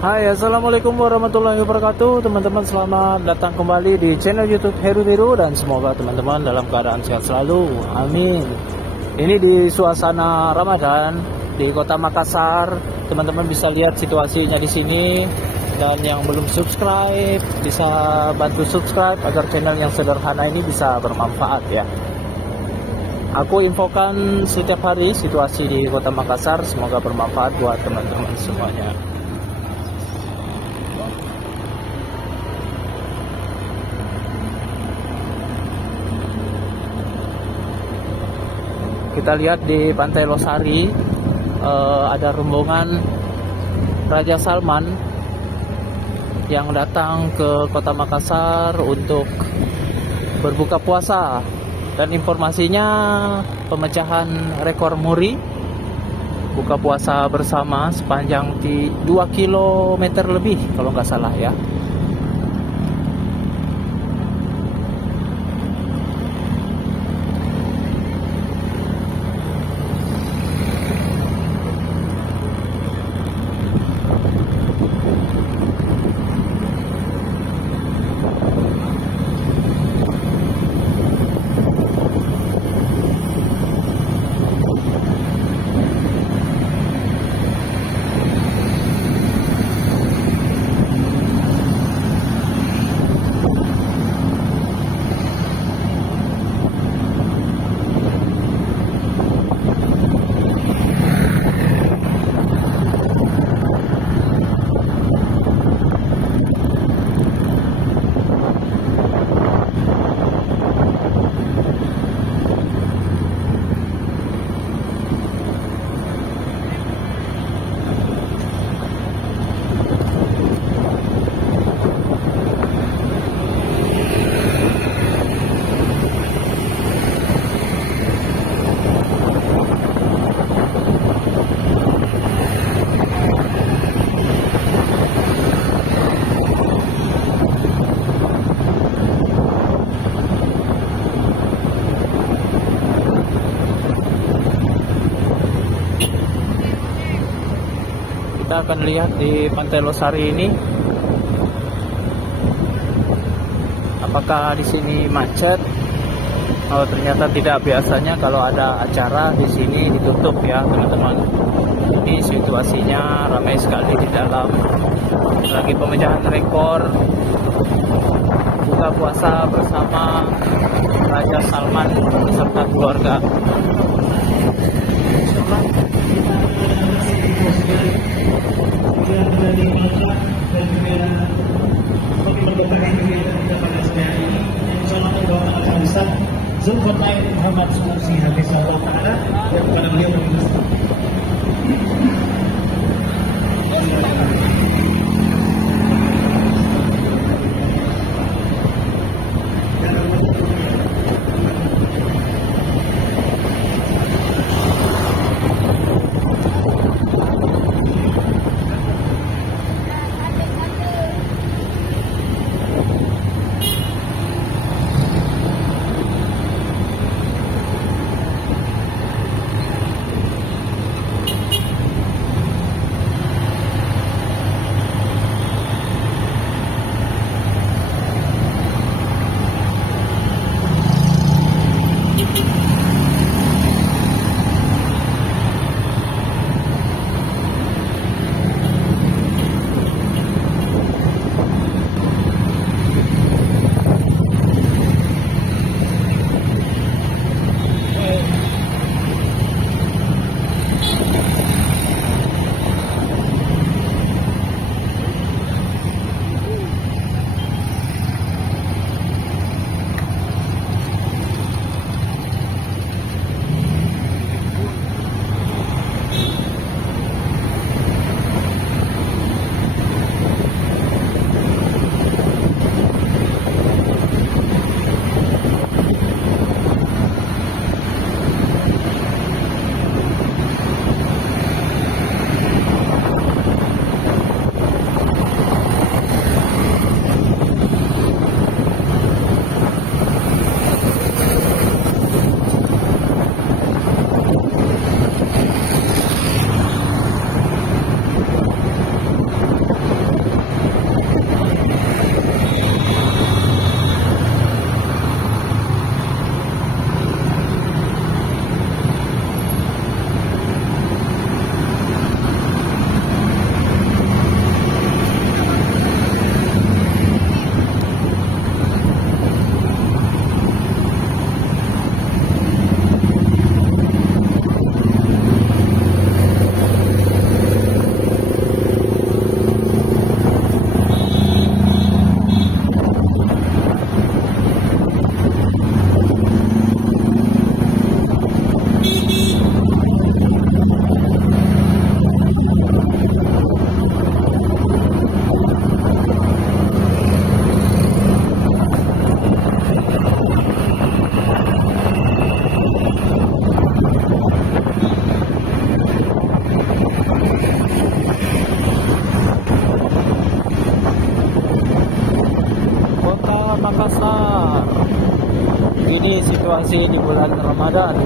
Hai, assalamualaikum warahmatullahi wabarakatuh. Teman-teman, selamat datang kembali di channel YouTube Heru Biru dan semoga teman-teman dalam keadaan sehat selalu. Amin. Ini di suasana Ramadan di Kota Makassar. Teman-teman bisa lihat situasinya di sini, dan yang belum subscribe bisa bantu subscribe agar channel yang sederhana ini bisa bermanfaat ya. Aku infokan setiap hari situasi di Kota Makassar, semoga bermanfaat buat teman-teman semuanya. Kita lihat di Pantai Losari ada rombongan Raja Salman yang datang ke Kota Makassar untuk berbuka puasa, dan informasinya pemecahan rekor muri buka puasa bersama sepanjang 2 km lebih kalau nggak salah ya. Kita akan lihat di Pantai Losari ini apakah di sini macet. Oh, ternyata tidak. Biasanya kalau ada acara di sini ditutup ya teman-teman. Ini situasinya ramai sekali di dalam. Lagi pemecahan rekor buka puasa bersama Raja Salman beserta keluarga. Zulkarnain Muhammad Sunusi Hafizahullah Ta'ala, yang kepada beliau masih di bulan Ramadan.